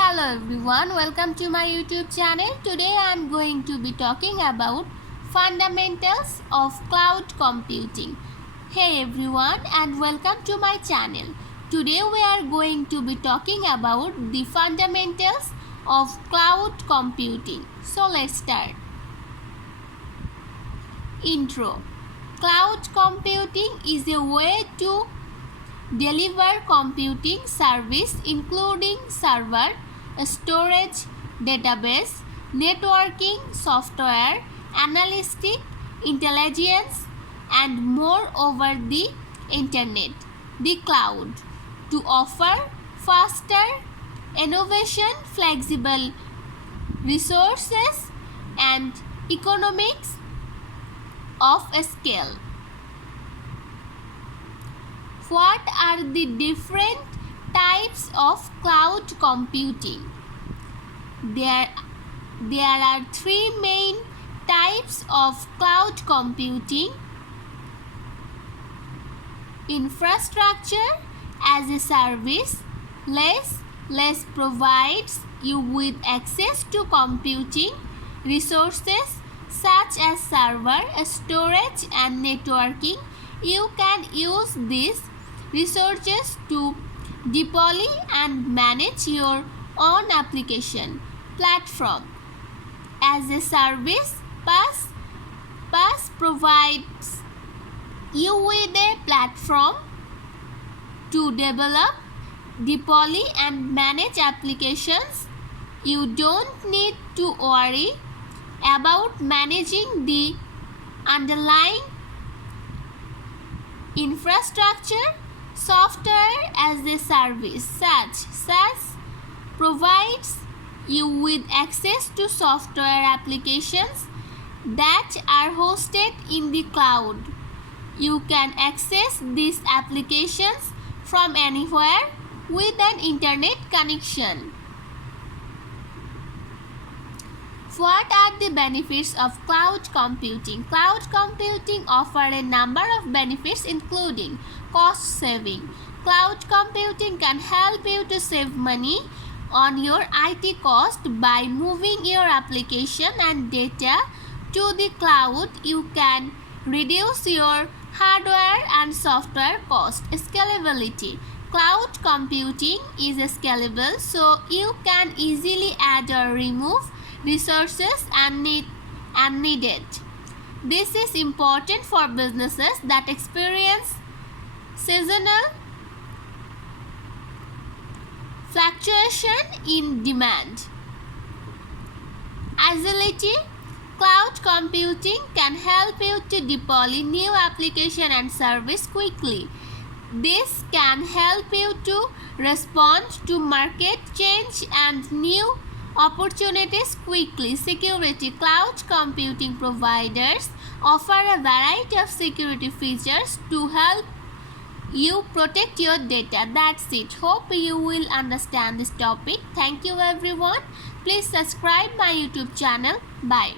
Hello everyone, welcome to my YouTube channel. Today I am going to be talking about fundamentals of cloud computing. Hey everyone and welcome to my channel. Today we are going to be talking about the fundamentals of cloud computing. So let's start. Intro. Cloud computing is a way to deliver computing service including server, storage, database, networking, software, analytic intelligence and more over the internet, the cloud, to offer faster innovation, flexible resources and economics of scale. What are the different types of cloud computing? There are three main types of cloud computing. Infrastructure as a service. Less provides you with access to computing resources such as server, storage and networking. You can use these resources to deploy and manage your own application. Platform as a service. PaaS provides you with a platform to develop, deploy and manage applications. You don't need to worry about managing the underlying infrastructure. Software as a service. SaaS provides you with access to software applications that are hosted in the cloud. You can access these applications from anywhere with an internet connection. What are the benefits of cloud computing? Cloud computing offers a number of benefits including cost saving. Cloud computing can help you to save money on your IT cost by moving your application and data to the cloud. You can reduce your hardware and software cost. Scalability. Cloud computing is scalable, so you can easily add or remove resources and needed. This is important for businesses that experience seasonal fluctuation in demand. Agility. Cloud computing can help you to deploy new application and service quickly. This can help you to respond to market change and new opportunities quickly. Security. Cloud computing providers offer a variety of security features to help you protect your data. That's it. Hope you will understand this topic. Thank you everyone. Please subscribe my YouTube channel. Bye.